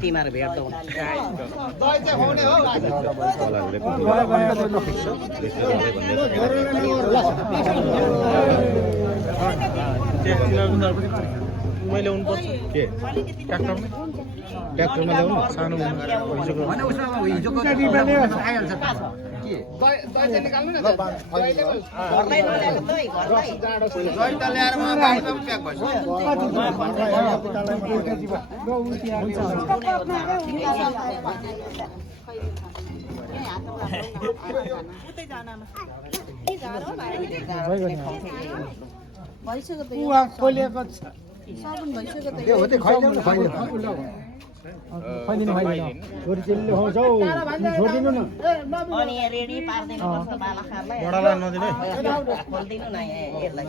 तिमीहरू भेट्दौ मैले ल्याउनुपर्छ के ट्र्याक्टरमा ल्याउनु सानो रेडी पार्दिनुपर्छ बालाखालाई खोलिदिनु न यसलाई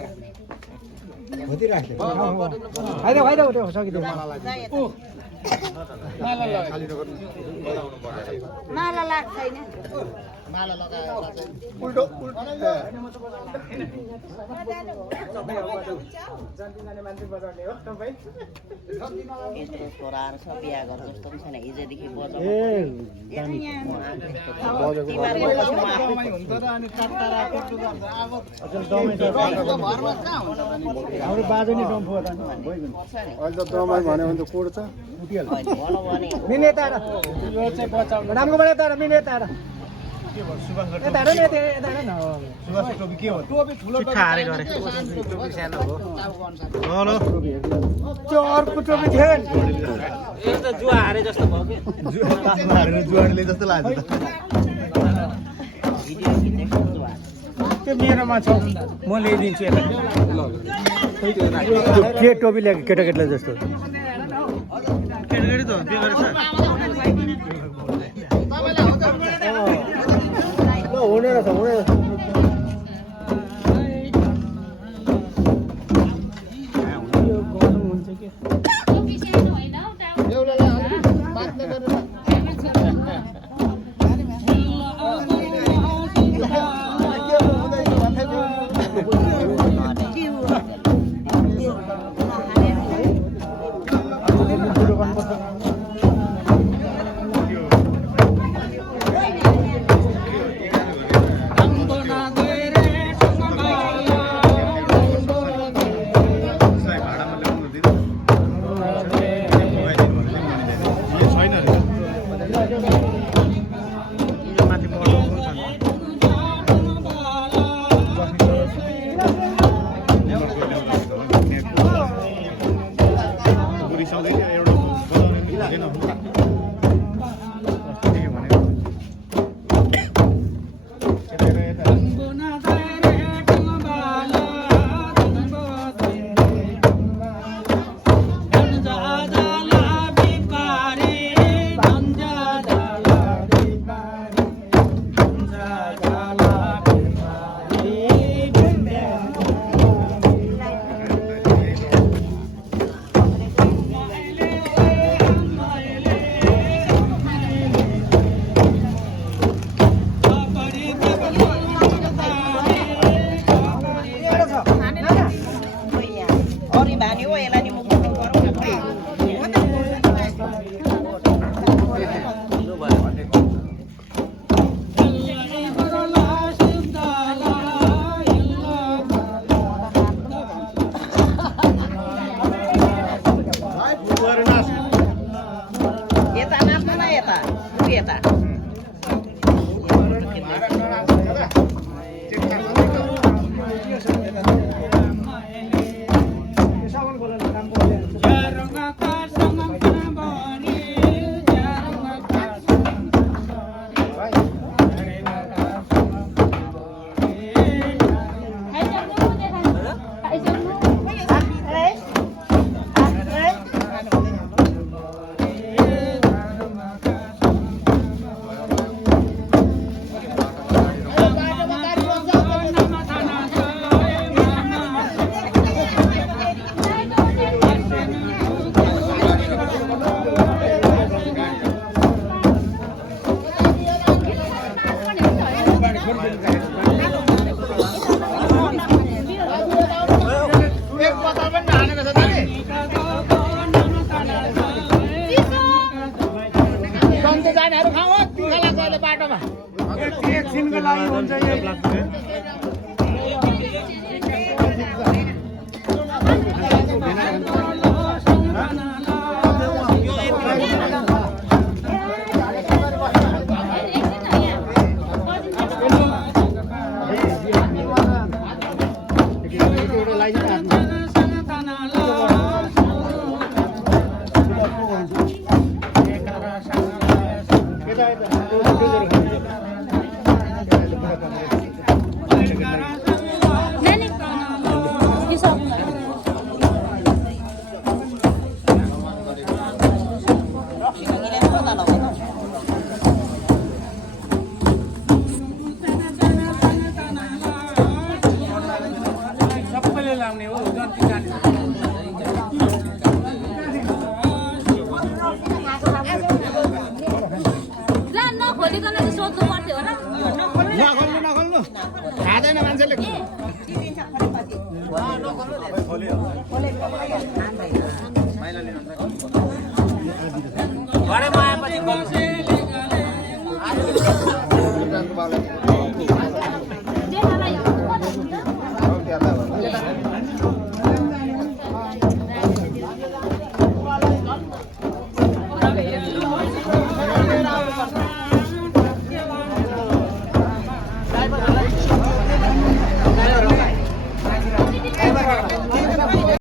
माला लाग्छ छैन माला लगाएर उल्टो छोराहरू छ बिहा गर्नु जस्तो पनि छैन हिजोदेखि हाम्रो बाजे नि डम्फु अहिले त दमाई भन्यो भने त कोड्छ मिने तार राम्रो बडा तार मिने तार यता हेर न यता हेर न सुभाष टोपी के हो टोपी ठुलो टोपी खारे गरे टोपी सानो हो ल त्यो अर्को टोपी थियो यो त जुवा हारे जस्तो भयो के जुवा हारेर जुवाडले जस्तो लाग्छ त्यो मेरोमा छ म ल्याइदिन्छु यसलाई के टोपी ल्याएको केटाकेटीलाई जस्तो केटाकेटी त बिहे गरेछ हुने रहेछ हुने रहेछ दिनको लागि हुन्छ यही सबैले लाउने हो जति जाने नखोलिकन चाहिँ सोध्नु पर्थ्यो होला नखोल्नु खाँदैन मान्छेले